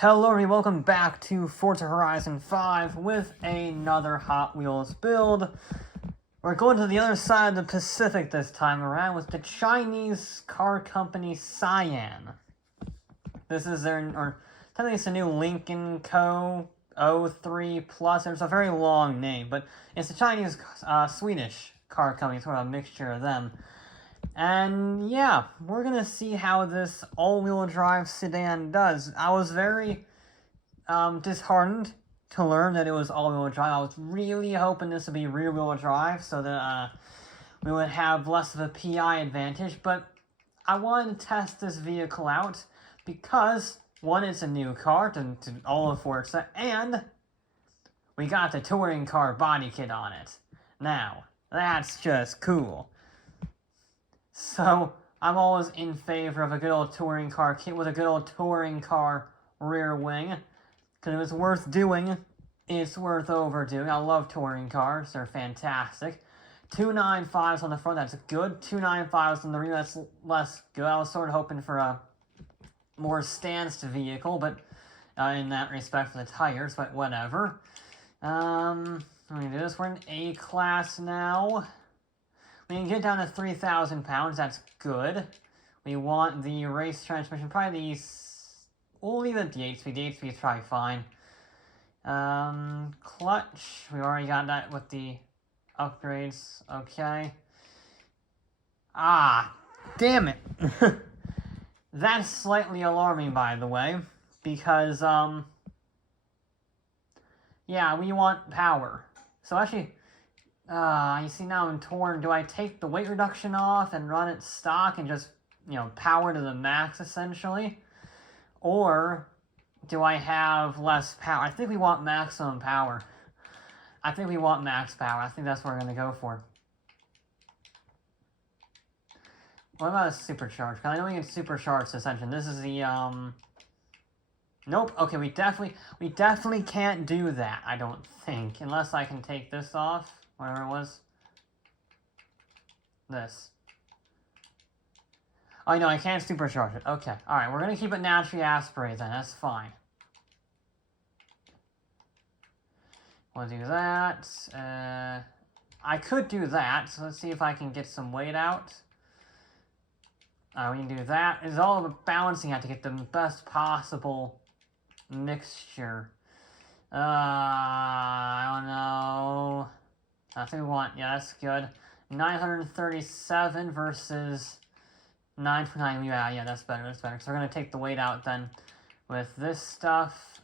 Hello everybody, welcome back to Forza Horizon 5 with another Hot Wheels build. We're going to the other side of the Pacific this time around with the Chinese car company Cyan. This is their, technically it's a new Lynk CO 03 Plus. It's a very long name, but it's a Chinese, Swedish car company, sort of a mixture of them. And yeah, we're gonna see how this all-wheel drive sedan does. I was very disheartened to learn that it was all-wheel drive. I was really hoping this would be rear-wheel drive so that we would have less of a PI advantage, but I wanted to test this vehicle out because, one, it's a new car to all of Forza, and we got the touring car body kit on it. Now, that's just cool. So, I'm always in favor of a good old touring car kit with a good old touring car rear wing. Because if it's worth doing, it's worth overdoing. I love touring cars. They're fantastic. 295s on the front, that's good. 295s on the rear, that's less good. I was sort of hoping for a more stanced vehicle, but in that respect for the tires, but whatever. Let me do this. We're in A-Class now. We can get down to 3,000 pounds, that's good. We want the race transmission, probably the... We'll leave it at the 8-speed. The 8-speed is probably fine. Clutch, we already got that with the upgrades, okay. Ah, damn it! That's slightly alarming, by the way, because, yeah, we want power. So actually... you see now I'm torn. Do I take the weight reduction off and run it stock and just, power to the max, essentially? Or do I have less power? I think we want maximum power. I think we want max power. I think that's what we're going to go for. What about a supercharge? Because I know we can supercharge this engine. This is the, Nope. Okay, we definitely can't do that, I don't think. Unless I can take this off. Whatever it was. This. Oh, no, I can't supercharge it. Okay. Alright, we're going to keep it naturally aspirated then. That's fine. We'll do that. I could do that. So let's see if I can get some weight out. We can do that. It's all about balancing out to get the best possible mixture. I don't know. I think we want, yeah, that's good. 937 versus 929. Yeah, that's better, that's better. So we're going to take the weight out then with this stuff.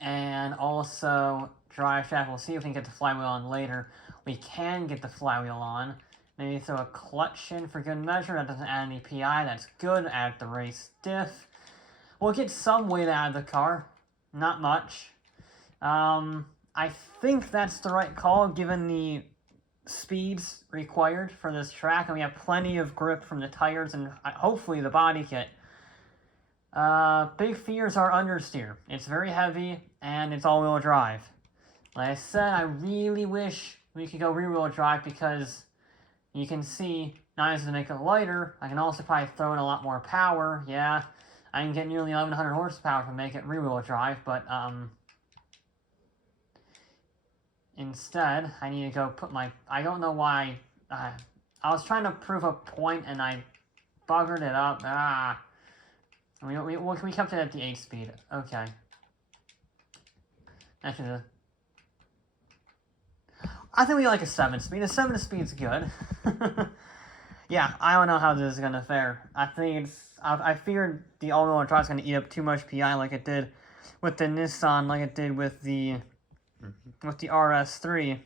And also drive shaft. We'll see if we can get the flywheel on later. We can get the flywheel on. Maybe throw a clutch in for good measure. That doesn't add any PI. That's good. Add the race diff. We'll get some weight out of the car. Not much. I think that's the right call, given the speeds required for this track, and we have plenty of grip from the tires and hopefully the body kit. Big fears are understeer. It's very heavy, and it's all-wheel drive. Like I said, I really wish we could go rear-wheel drive because you can see, not only to make it lighter, I can also probably throw in a lot more power. Yeah, I can get nearly 1,100 horsepower to make it rear-wheel drive, but, instead, I need to go put my... I don't know why... I was trying to prove a point, and I buggered it up. We kept it at the 8-speed. Okay. Actually, I think we like a 7-speed. A 7-speed's good. Yeah, I don't know how this is going to fare. I think it's... I feared the all-wheel drive is going to eat up too much PI like it did with the Nissan, like it did with the RS3.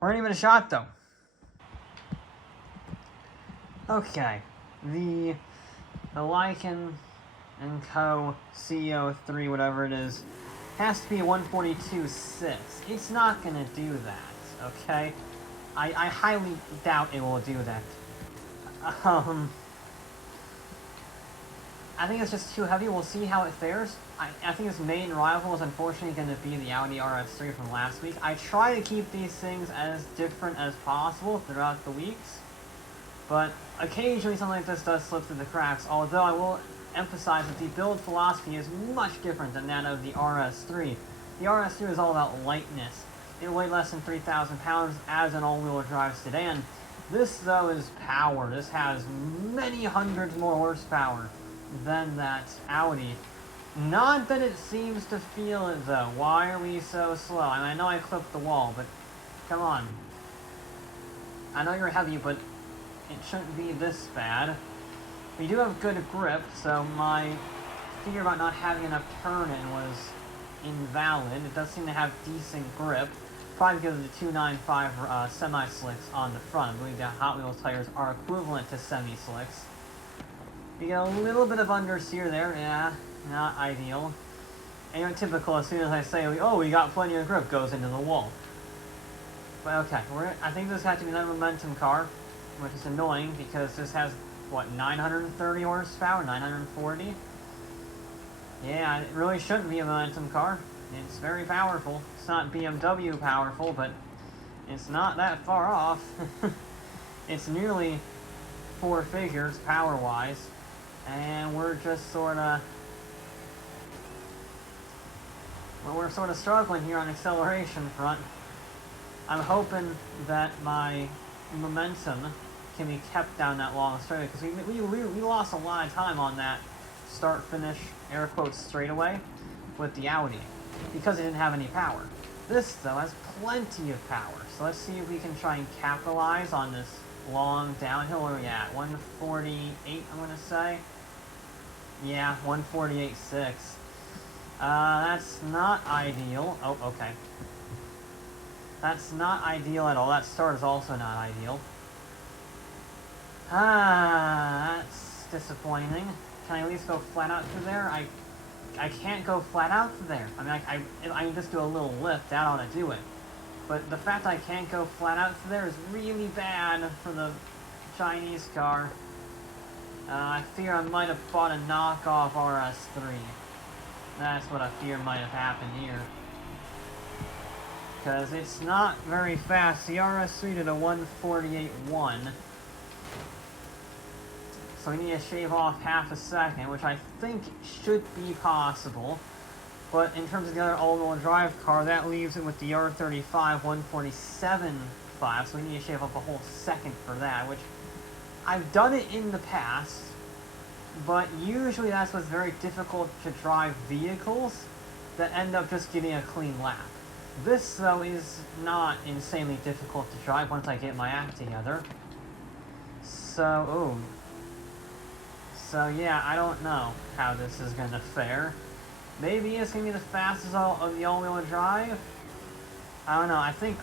We're gonna give it a shot, though. Okay. The Lynk CO CO3, whatever it is, has to be 142.6. It's not gonna do that, okay? I highly doubt it will do that. I think it's just too heavy. We'll see how it fares. I think its main rival is unfortunately going to be the Audi RS3 from last week. I try to keep these things as different as possible throughout the weeks, but occasionally something like this does slip through the cracks, although I will emphasize that the build philosophy is much different than that of the RS3. The RS3 is all about lightness. It weighed less than 3,000 pounds as an all-wheel drive sedan. This, though, is power. This has many hundreds more horsepower than that Audi. Not that it seems to feel it, though. Why are we so slow? I mean, I know I clipped the wall, but come on. I know you're heavy, but it shouldn't be this bad. We do have good grip, so my fear about not having enough turn-in was invalid. It does seem to have decent grip. Probably because of the 295 semi-slicks on the front. I believe the Hot Wheels tires are equivalent to semi-slicks. You get a little bit of understeer there, yeah, not ideal. And you're typical, as soon as I say, oh, we got plenty of grip, goes into the wall. But okay, I think this has to be another momentum car, which is annoying because this has, what, 930 horsepower, 940? Yeah, it really shouldn't be a momentum car. It's very powerful. It's not BMW powerful, but it's not that far off. It's nearly 4 figures power-wise, and we're just sort of... well, we're sort of struggling here on acceleration front. I'm hoping that my momentum can be kept down that long straight, because we lost a lot of time on that start-finish, air quotes, straightaway with the Audi, because it didn't have any power. This, though, has plenty of power, so let's see if we can try and capitalize on this long downhill. Where are we at? 148, I'm going to say? Yeah, 148.6. That's not ideal. Oh, okay. That's not ideal at all. That start is also not ideal. That's disappointing. Can I at least go flat out through there? I can't go flat out through there. I mean, I can just do a little lift. That ought to do it. But the fact I can't go flat out through there is really bad for the Chinese car. I fear I might have bought a knockoff RS3. That's what I fear might have happened here. Because it's not very fast. The RS3 did a 148.1. So we need to shave off half a second, which I think should be possible. But in terms of the other all-wheel drive car, that leaves it with the R35 147.5. So we need to shave off a whole second for that, which I've done it in the past. But usually that's what's very difficult to drive vehicles that end up just getting a clean lap. This, though, is not insanely difficult to drive once I get my act together. So, So, yeah, I don't know how this is going to fare. Maybe it's going to be the fastest of the all-wheel drive? I don't know. I think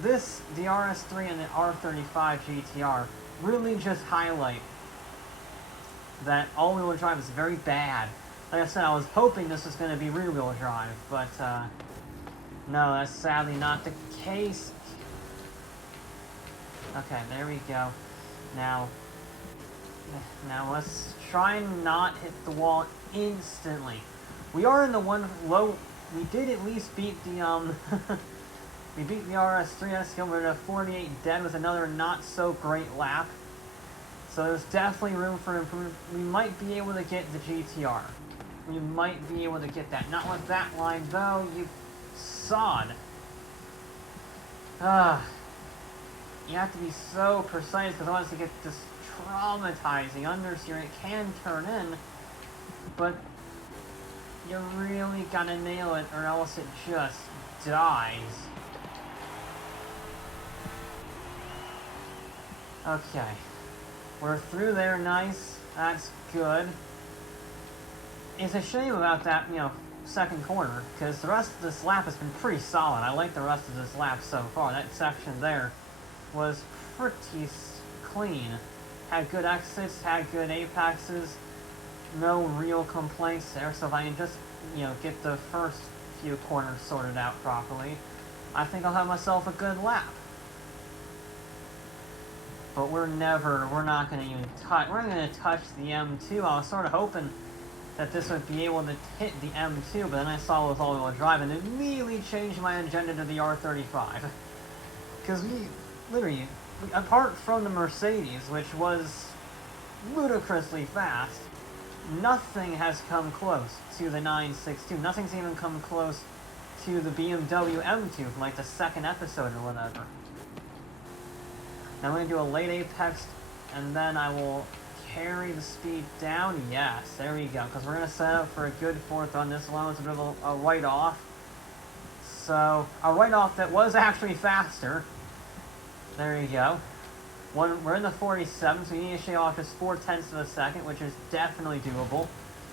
this, the RS3 and the R35 GTR, really just highlight that all-wheel drive is very bad. Like I said, I was hoping this was going to be rear-wheel drive, but, no, that's sadly not the case. Okay, there we go. Now let's try and not hit the wall instantly. We are in the one low. We did at least beat the we beat the RS3. That's good. We're at a 48 dead with another not so great lap. So there's definitely room for improvement. We might be able to get the GTR. We might be able to get that. Not with that line though. You sod. You have to be so precise because I want to get this traumatizing understeer. It can turn in, but you really gotta nail it or else it just dies. Okay. We're through there, nice. That's good. It's a shame about that, second corner, because the rest of this lap has been pretty solid. I like the rest of this lap so far. That section there was pretty clean. Had good exits, had good apexes, no real complaints there. So if I can just, get the first few corners sorted out properly, I think I'll have myself a good lap. But we're not going to even touch, we're going to touch the M2. I was sort of hoping that this would be able to hit the M2, but then I saw it was all-wheel drive and immediately changed my agenda to the R35. Because literally, apart from the Mercedes, which was ludicrously fast, nothing has come close to the 962. Nothing's even come close to the BMW M2 from like the second episode or whatever. Now I'm going to do a late apex, and then I will carry the speed down. Yes, there we go, because we're going to set up for a good fourth run. This one was a bit of a write-off. So, a write-off that was actually faster. There you go. We're in the 47, so we need to shave off just 0.4 of a second, which is definitely doable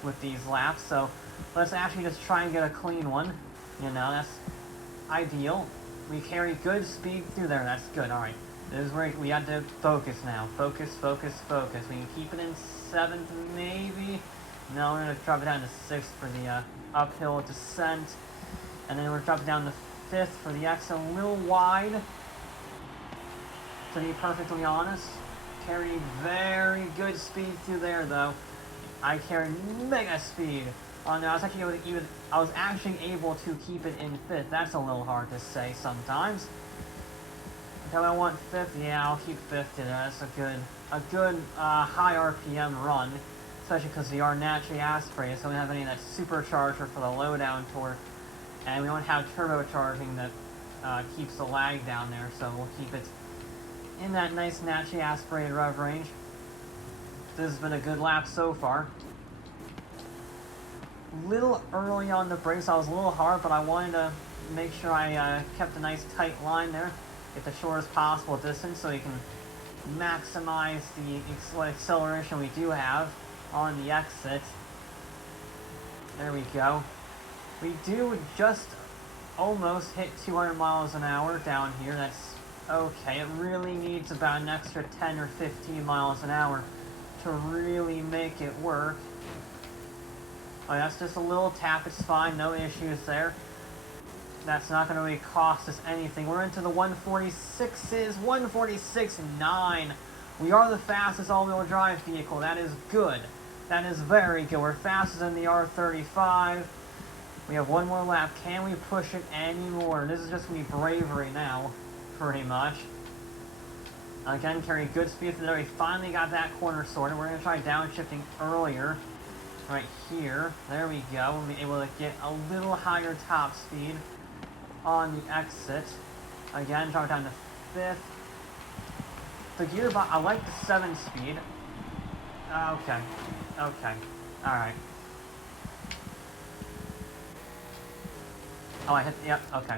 with these laps. So, let's actually just try and get a clean one. You know, that's ideal. We carry good speed through there. That's good. Alright. This is where we have to focus now. Focus, focus, focus. We can keep it in 7th, maybe. No, we're going to drop it down to 6th for the uphill descent. And then we're dropping down to 5th for the exit. A little wide, to be perfectly honest. Carry very good speed through there, though. I carried mega speed on there. I was actually able to keep it in 5th. That's a little hard to say sometimes. Do I want 5th? Yeah, I'll keep 5th in there. That's a good high RPM run, especially because we are naturally aspirated, so we don't have any of that supercharger for the lowdown torque, and we don't have turbocharging that keeps the lag down there, so we'll keep it in that nice naturally aspirated rev range. This has been a good lap so far. Little early on the brakes, I was a little hard, but I wanted to make sure I kept a nice tight line there. Get the shortest possible distance so you can maximize the acceleration we do have on the exit. There we go. We do just almost hit 200 miles an hour down here. That's okay. It really needs about an extra 10 or 15 miles an hour to really make it work. Oh, that's just a little tap. It's fine. No issues there. That's not going to really cost us anything. We're into the 146s, 146.9. We are the fastest all-wheel drive vehicle. That is good. That is very good. We're faster than the R35. We have one more lap. Can we push it anymore? This is just going to be bravery now, pretty much. Again, carry good speed through there. We finally got that corner sorted. We're going to try downshifting earlier. Right here. There we go. We'll be able to get a little higher top speed on the exit. Again, drop it down to 5th. The gearbox, I like the 7-speed. Okay. Okay. Alright. Oh, I hit, yep, okay.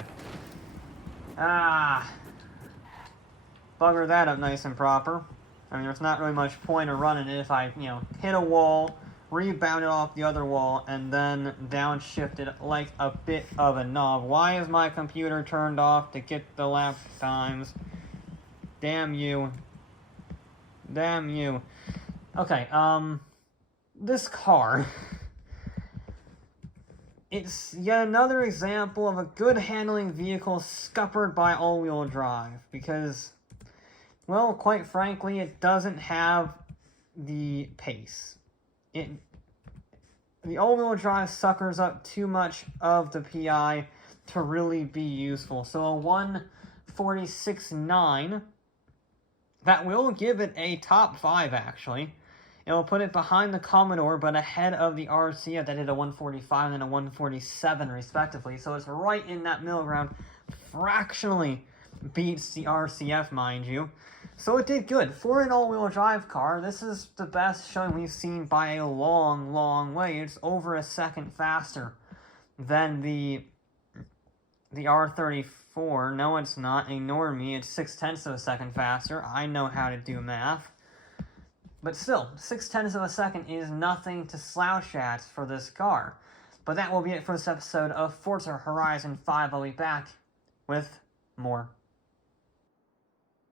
Bugger that up nice and proper. I mean, there's not really much point of running it if I, hit a wall, rebound it off the other wall, and then downshift it like a bit of a knob. Why is my computer turned off to get the lap times? Damn you. Damn you. Okay, this car. It's yet another example of a good handling vehicle scuppered by all-wheel drive, because, well, quite frankly, it doesn't have the pace. The all-wheel drive suckers up too much of the PI to really be useful. So a 146.9, that will give it a top 5, actually. It will put it behind the Commodore, but ahead of the RCF that did a 145 and then a 147, respectively. So it's right in that middle ground. Fractionally beats the RCF, mind you. So it did good. For an all-wheel drive car, this is the best showing we've seen by a long, long way. It's over a second faster than the R34. No, it's not. Ignore me. It's 0.6 of a second faster. I know how to do math. But still, 0.6 of a second is nothing to slouch at for this car. But that will be it for this episode of Forza Horizon 5. I'll be back with more.